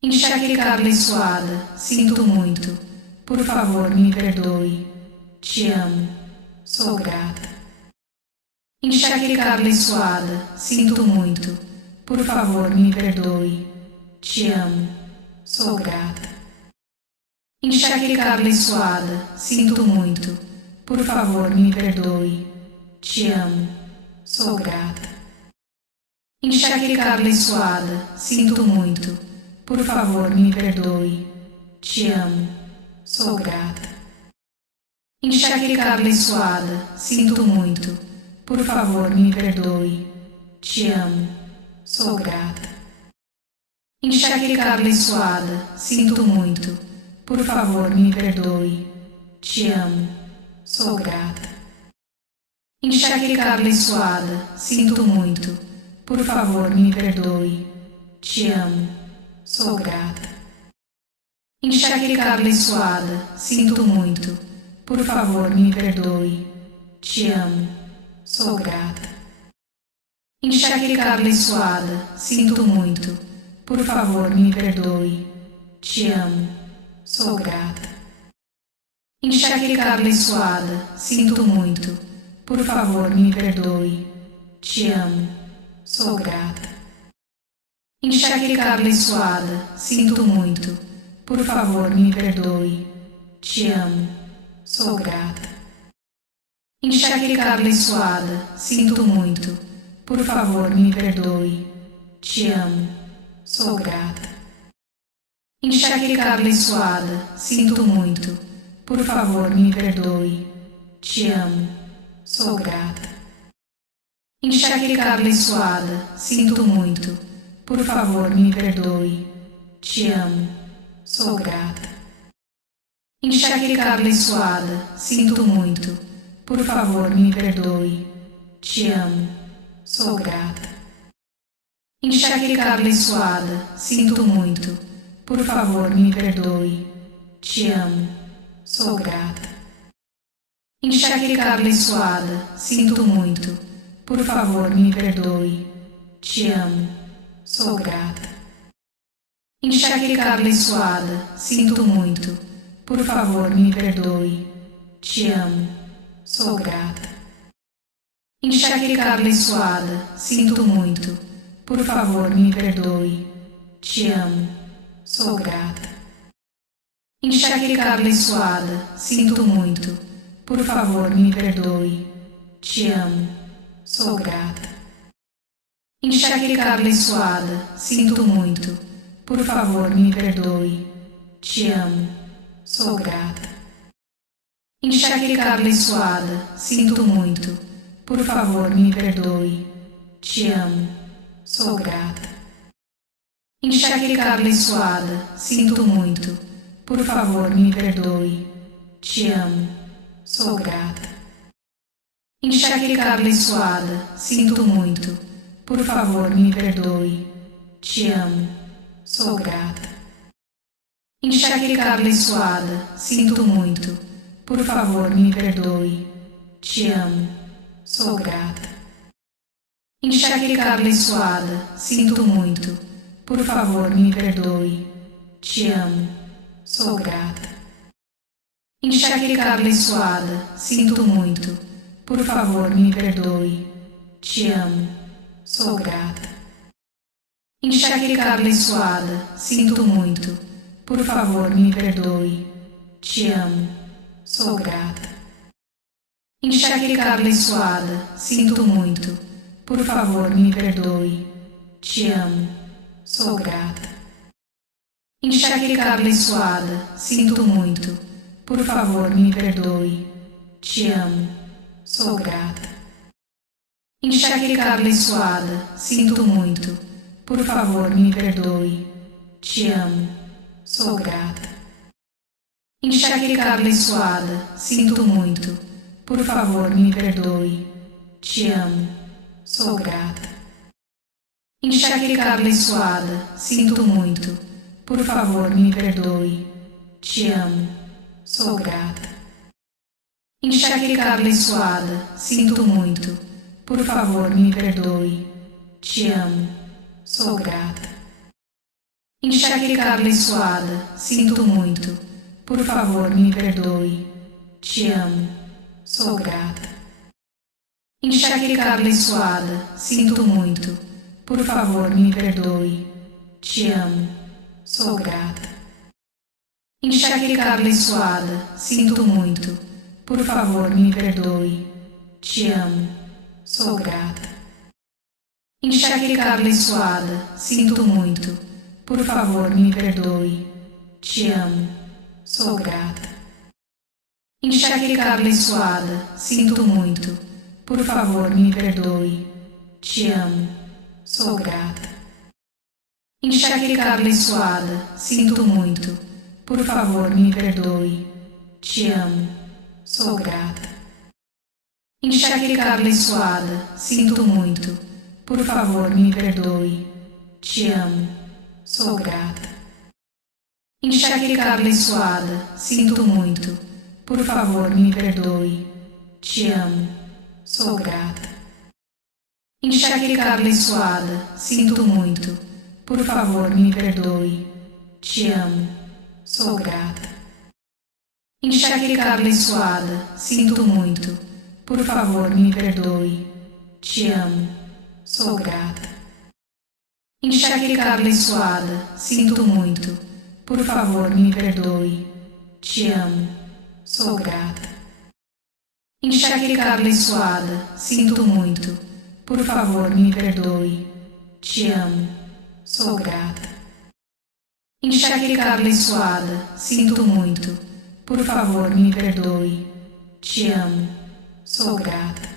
Enxaqueca abençoada, sinto muito. Por favor, me perdoe. Te amo. Sou grata. Enxaqueca abençoada, sinto muito. Por favor, me perdoe. Te amo. Sou grata. Enxaqueca abençoada, sinto muito. Por favor, me perdoe. Te amo. Sou grata. Enxaqueca abençoada, sinto muito. Por favor, me perdoe. Te amo. Sou grata. Enxaqueca abençoada, sinto muito. Por favor, me perdoe. Te amo. Sou grata. Enxaqueca abençoada, sinto muito. Por favor, me perdoe. Te amo. Sou grata. Enxaqueca abençoada, sinto muito. Por favor, me perdoe. Te amo. Sou grata. Enxaqueca abençoada, sinto muito. Por favor, me perdoe. Te amo. Sou grata. Enxaqueca abençoada, sinto muito. Por favor, me perdoe. Te amo. Sou grata. Enxaqueca abençoada, sinto muito. Por favor, me perdoe. Te amo. Sou grata. Enxaqueca abençoada, sinto muito. Por favor, me perdoe. Te amo. Sou grata. Enxaqueca abençoada, sinto muito. Por favor, me perdoe. Te amo. Sou grata. Enxaqueca abençoada, sinto muito. Por favor, me perdoe. Te amo. Sou grata. Enxaqueca abençoada, sinto muito. Por favor, me perdoe. Te amo. Sou grata. Enxaqueca abençoada, sinto muito. Por favor, me perdoe. Te amo. Sou grata. Enxaqueca abençoada, sinto muito. Por favor, me perdoe. Te amo. Sou grata. Enxaqueca abençoada, sinto muito. Por favor, me perdoe. Te amo. Sou grata. Enxaqueca abençoada, sinto muito. Por favor, me perdoe. Te amo. Sou grata. Enxaqueca abençoada, sinto muito. Por favor, me perdoe. Te amo. Sou grata. Enxaqueca abençoada, sinto muito. Por favor, me perdoe. Te amo. Sou grata. Enxaqueca abençoada, sinto muito. Por favor, me perdoe. Te amo. Sou grata. Enxaqueca abençoada, sinto muito. Por favor, me perdoe. Te amo. Sou grata. Enxaqueca abençoada, sinto muito. Por favor, me perdoe. Te amo. Sou grata. Enxaqueca abençoada, sinto muito. Por favor, me perdoe. Te amo. Sou grata. Enxaqueca abençoada, sinto muito. Por favor, me perdoe. Te amo. Sou grata. Enxaqueca abençoada, sinto muito. Por favor, me perdoe. Te amo. Sou grata. Enxaqueca abençoada, sinto muito. Por favor, me perdoe. Te amo. Sou grata. Enxaqueca abençoada, sinto muito. Por favor, me perdoe. Te amo. Sou grata. Enxaqueca abençoada, sinto muito. Por favor, me perdoe. Te amo. Sou grata. Enxaqueca abençoada, sinto muito. Por favor, me perdoe. Te amo. Sou grata. Enxaqueca abençoada, sinto muito. Por favor, me perdoe. Te amo. Sou grata. Enxaqueca abençoada, sinto muito. Por favor, me perdoe. Te amo. Sou grata. Enxaqueca abençoada, sinto muito. Por favor, me perdoe. Te amo. Sou grata. Enxaqueca abençoada, sinto muito. Por favor, me perdoe. Te amo. Sou grata. Enxaqueca abençoada, sinto muito. Por favor, me perdoe. Te amo. Sou grata. Enxaqueca abençoada, sinto muito. Por favor, me perdoe. Te amo. Sou grata. Enxaqueca abençoada, sinto muito. Por favor, me perdoe. Te amo. Sou grata. Enxaqueca abençoada, sinto muito. Por favor, me perdoe. Te amo. Sou grata. Enxaqueca abençoada, sinto muito. Por favor, me perdoe. Te amo. Sou grata. Enxaqueca abençoada, sinto muito. Por favor, me perdoe. Te amo. Sou grata. Enxaqueca abençoada, sinto muito. Por favor, me perdoe. Te amo. Sou grata. Enxaqueca abençoada, sinto muito. Por favor, me perdoe. Te amo. Sou grata. Enxaqueca abençoada, sinto muito. Por favor, me perdoe. Te amo. Sou grata. Enxaqueca abençoada, sinto muito. Por favor, me perdoe. Te amo. Sou grata. Enxaqueca abençoada, sinto muito. Por favor, me perdoe. Te amo. Sou grata. Enxaqueca abençoada, sinto muito. Por favor, me perdoe. Te amo. Sou grata. Enxaqueca abençoada, sinto muito. Por favor, me perdoe. Te amo. Sou grata.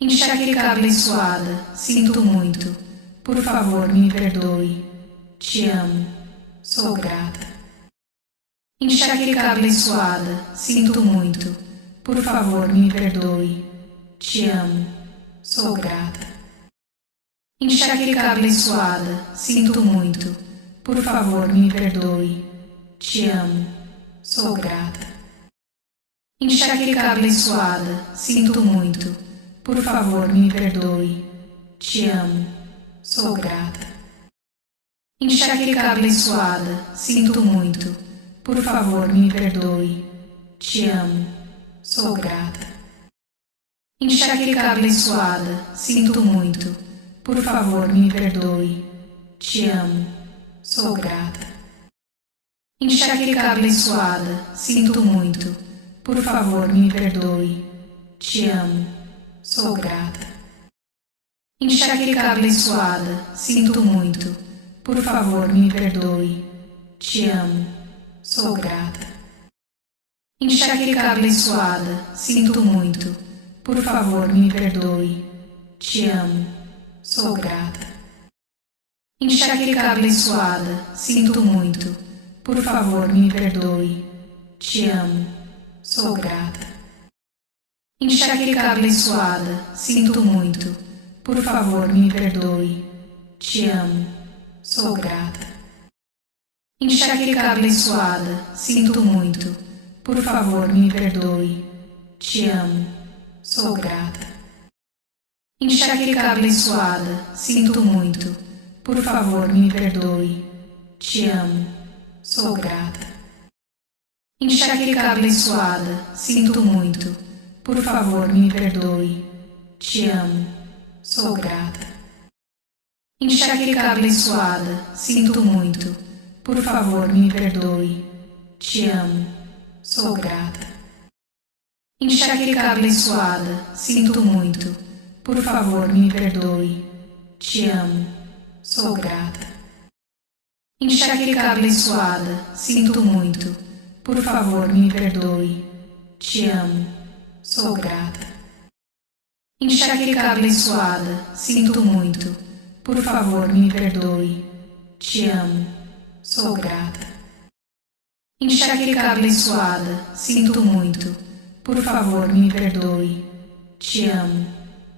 Enxaqueca abençoada, sinto muito. Por favor, me perdoe. Te amo. Sou grata. Enxaqueca abençoada, sinto muito. Por favor, me perdoe. Te amo. Sou grata. Enxaqueca abençoada, sinto muito. Por favor, me perdoe. Te amo. Sou grata. Enxaqueca abençoada, sinto muito. Por favor, me perdoe. Te amo. Sou grata. Enxaqueca abençoada, sinto muito. Por favor, me perdoe. Te amo. Sou grata. Enxaqueca abençoada, sinto muito. Por favor, me perdoe. Te amo. Sou grata. Enxaqueca abençoada, sinto muito. Por favor, me perdoe. Te amo. Sou grata. Enxaqueca abençoada, sinto muito. Por favor, me perdoe. Te amo. Sou grata. Enxaqueca abençoada, sinto muito. Por favor, me perdoe. Te amo. Sou grata. Enxaqueca abençoada, sinto muito. Por favor, me perdoe. Te amo. Sou grata. Enxaqueca abençoada, sinto muito. Por favor, me perdoe. Te amo. Sou grata. Enxaqueca abençoada, sinto muito. Por favor, me perdoe. Te amo. Sou grata. Enxaqueca abençoada, sinto muito. Por favor, me perdoe. Te amo. Sou grata. Enxaqueca abençoada, sinto muito. Por favor, me perdoe. Te amo. Sou grata. Enxaqueca abençoada, sinto muito. Por favor, me perdoe. Te amo. Sou grata. Enxaqueca abençoada, sinto muito. Por favor, me perdoe. Te amo. Sou grata. Enxaqueca abençoada, sinto muito. Por favor, me perdoe. Te amo. Sou grata. Enxaqueca abençoada, sinto muito. Por favor, me perdoe. Te amo. Sou grata. Enxaqueca abençoada, sinto muito. Por favor, me perdoe. Te amo.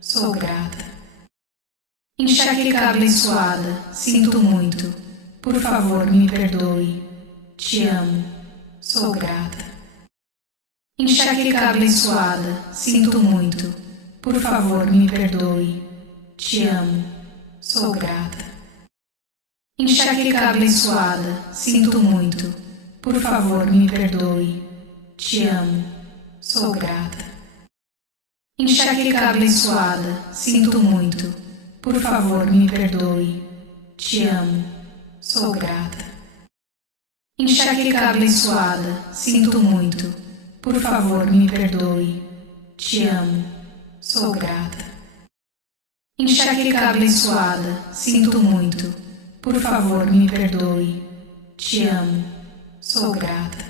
Sou grata. Enxaqueca abençoada, sinto muito. Por favor, me perdoe. Te amo. Sou grata. Enxaqueca abençoada, sinto muito. Por favor, me perdoe. Te amo. Sou grata. Enxaqueca abençoada, sinto muito. Por favor, me perdoe. Te amo. Sou grata. Enxaqueca abençoada, sinto muito. Por favor, me perdoe. Te amo. Sou grata. Enxaqueca abençoada, sinto muito. Por favor, me perdoe. Te amo. Sou grata. Enxaqueca abençoada, sinto muito. Por favor, me perdoe. Te amo. Sou grata.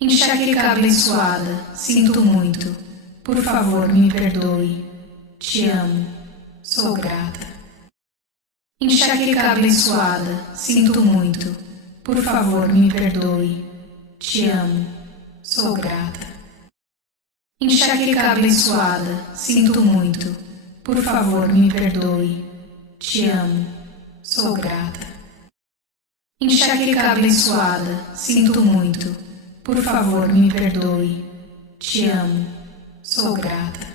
Enxaqueca abençoada, sinto muito. Por favor, me perdoe. Te amo. Sou grata. Enxaqueca abençoada, sinto muito. Por favor, me perdoe. Te amo. Sou grata. Enxaqueca abençoada, sinto muito. Por favor, me perdoe. Te amo. Sou grata. Enxaqueca abençoada, sinto muito. Por favor, me perdoe. Te amo. Sou grata.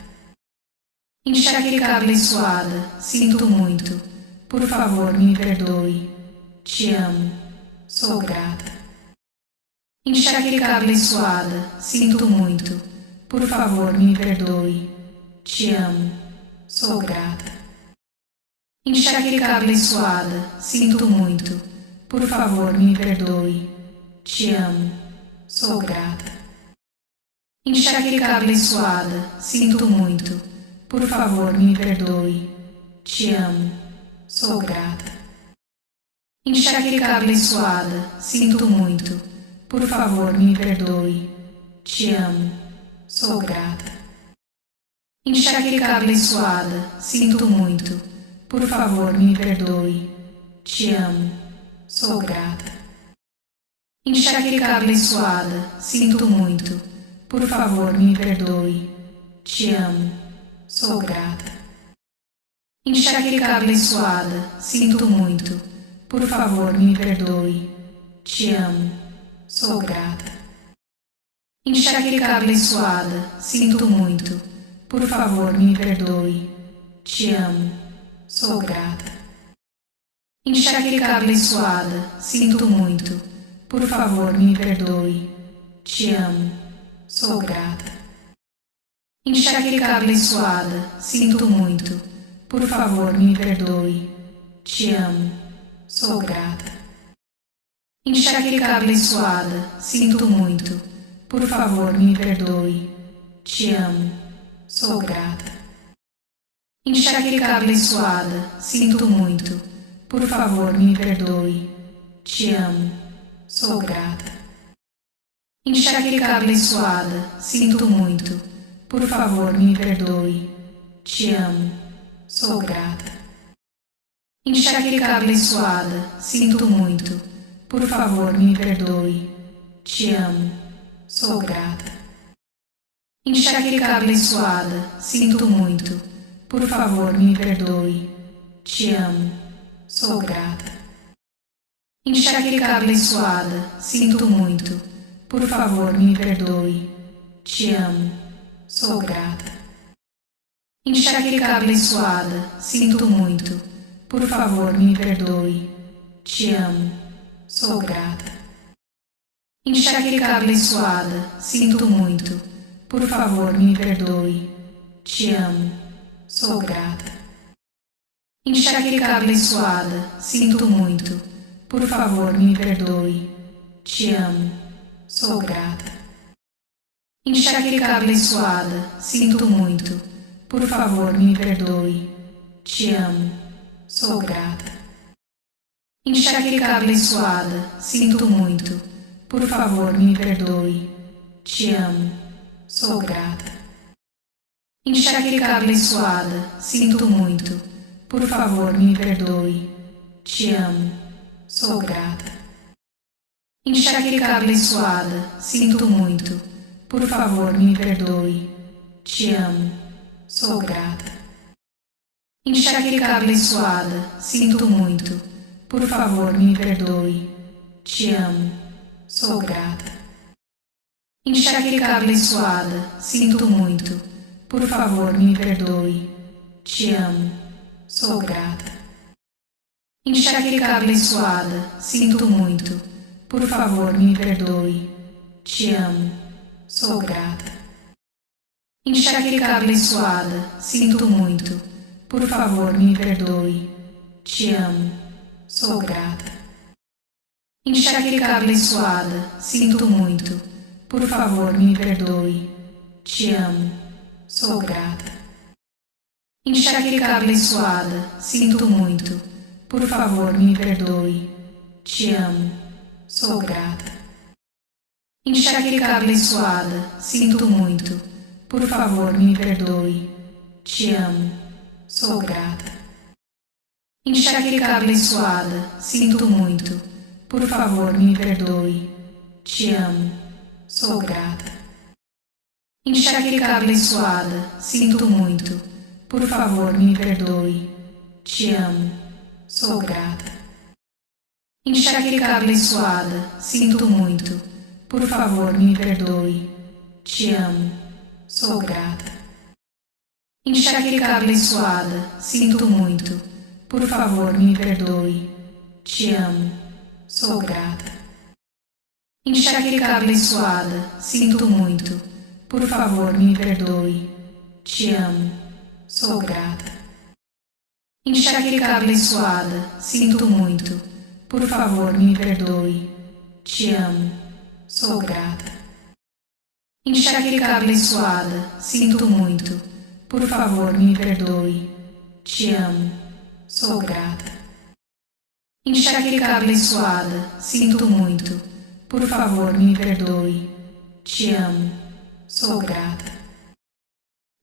Enxaqueca abençoada, sinto muito. Por favor, me perdoe. Te amo. Sou grata. Enxaqueca abençoada, sinto muito. Por favor, me perdoe. Te amo. Sou grata. Enxaqueca abençoada, sinto muito. Por favor, me perdoe. Te amo. Sou grata. Enxaqueca abençoada, sinto muito. Por favor, me perdoe. Te amo. Sou grata. Enxaqueca abençoada, sinto muito. Por favor, me perdoe. Te amo. Sou grata. Enxaqueca abençoada, sinto muito. Por favor, me perdoe. Te amo. Sou grata. Enxaqueca abençoada, sinto muito. Por favor, me perdoe. Te amo. Sou grata. Enxaqueca abençoada, sinto muito. Por favor, me perdoe. Te amo. Sou grata. Enxaqueca abençoada, sinto muito. Por favor, me perdoe. Te amo. Sou grata. Enxaqueca abençoada, sinto muito. Por favor, me perdoe. Te amo. Sou grata. Enxaqueca abençoada, sinto muito. Por favor, me perdoe. Te amo. Sou grata. Enxaqueca abençoada, sinto muito. Por favor, me perdoe. Te amo. Sou grata. Enxaqueca abençoada, sinto muito. Por favor, me perdoe. Te amo. Sou grata. Enxaqueca abençoada, sinto muito. Por favor, me perdoe. Te amo. Sou grata. Enxaqueca abençoada, sinto muito. Por favor, me perdoe. Te amo. Sou grata. Enxaqueca abençoada, sinto muito. Por favor, me perdoe. Te amo. Sou grata. Enxaqueca abençoada, sinto muito. Por favor, me perdoe. Te amo. Sou grata. Enxaqueca abençoada, sinto muito. Por favor, me perdoe. Te amo. Sou grata. Enxaqueca abençoada, sinto muito. Por favor, me perdoe. Te amo. Sou grata. Enxaqueca abençoada, sinto muito. Por favor, me perdoe. Te amo. Sou grata. Enxaqueca abençoada, sinto muito. Por favor, me perdoe. Te amo. Sou grata. Enxaqueca abençoada, sinto muito. Por favor, me perdoe. Te amo. Sou grata. Enxaqueca abençoada, sinto muito. Por favor, me perdoe. Te amo. Sou grata. Enxaqueca abençoada, sinto muito. Por favor, me perdoe. Te amo. Sou grata. Enxaqueca abençoada, sinto muito. Por favor, me perdoe. Te amo. Sou grata. Enxaqueca abençoada, sinto muito. Por favor, me perdoe. Te amo. Sou grata. Enxaqueca abençoada, sinto muito. Por favor, me perdoe. Te amo. Sou grata. Enxaqueca abençoada, sinto muito. Por favor, me perdoe. Te amo. Sou grata. Enxaqueca abençoada, sinto muito. Por favor, me perdoe. Te amo. Sou grata. Enxaqueca abençoada, sinto muito. Por favor, me perdoe. Te amo. Sou grata. Enxaqueca abençoada, sinto muito. Por favor, me perdoe. Te amo. Sou grata. Enxaqueca abençoada, sinto muito. Por favor, me perdoe. Te amo. Sou grata. Enxaqueca abençoada, sinto muito. Por favor, me perdoe. Te amo. Sou grata. Enxaqueca abençoada, sinto muito. Por favor, me perdoe. Te amo. Sou grata. Enxaqueca abençoada, sinto muito. Por favor, me perdoe. Te amo. Sou grata. Enxaqueca abençoada, sinto muito. Por favor, me perdoe. Te amo. Sou grata. Enxaqueca abençoada, sinto muito. Por favor, me perdoe. Te amo. Sou grata. Enxaqueca abençoada, sinto muito. Por favor, me perdoe. Te amo. Sou grata. Enxaqueca abençoada, sinto muito. Por favor, me perdoe. Te amo. Sou grata.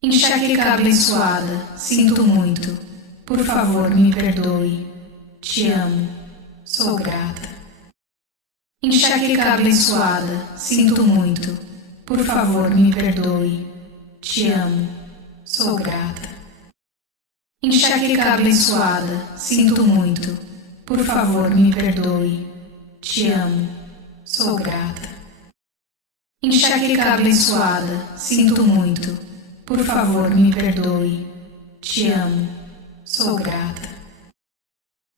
Enxaqueca abençoada, sinto muito. Por favor, me perdoe. Te amo. Sou grata. Enxaqueca abençoada, sinto muito. Por favor, me perdoe. Te amo. Sou grata. Enxaqueca abençoada, sinto muito. Por favor, me perdoe. Te amo. Sou grata. Enxaqueca abençoada, sinto muito. Por favor, me perdoe. Te amo. Sou grata.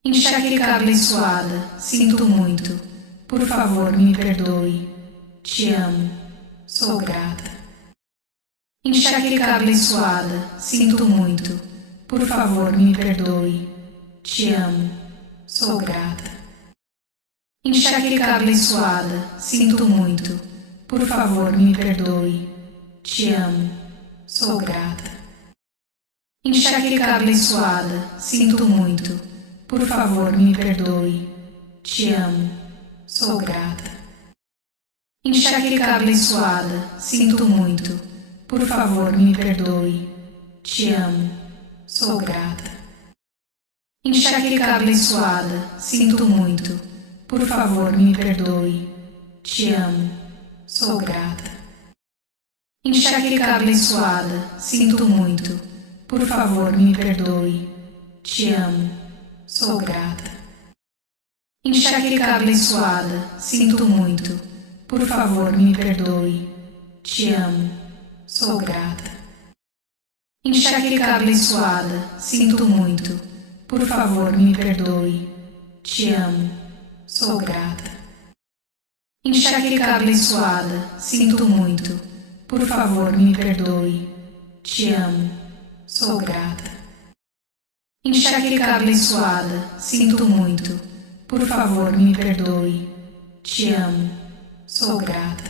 Enxaqueca abençoada, sinto muito. Por favor, me perdoe. Te amo. Sou grata. Enxaqueca abençoada, sinto muito. Por favor, me perdoe. Te amo. Sou grata. Enxaqueca abençoada, sinto muito. Por favor, me perdoe. Te amo. Sou grata. Enxaqueca abençoada, sinto muito. Por favor, me perdoe. Te amo. Sou grata. Enxaqueca abençoada, sinto muito. Por favor, me perdoe. Te amo. Sou grata. Enxaqueca abençoada, sinto muito. Por favor, me perdoe. Te amo. Sou grata. Enxaqueca abençoada, sinto muito. Por favor, me perdoe. Te amo. Sou grata. Enxaqueca abençoada, sinto muito. Por favor, me perdoe. Te amo. Sou grata. Enxaqueca abençoada, sinto muito. Por favor, me perdoe. Te amo. Sou grata. Enxaqueca abençoada, sinto muito. Por favor, me perdoe. Te amo. Sou grata. Enxaqueca abençoada, sinto muito. Por favor, me perdoe. Te amo. Sou grata.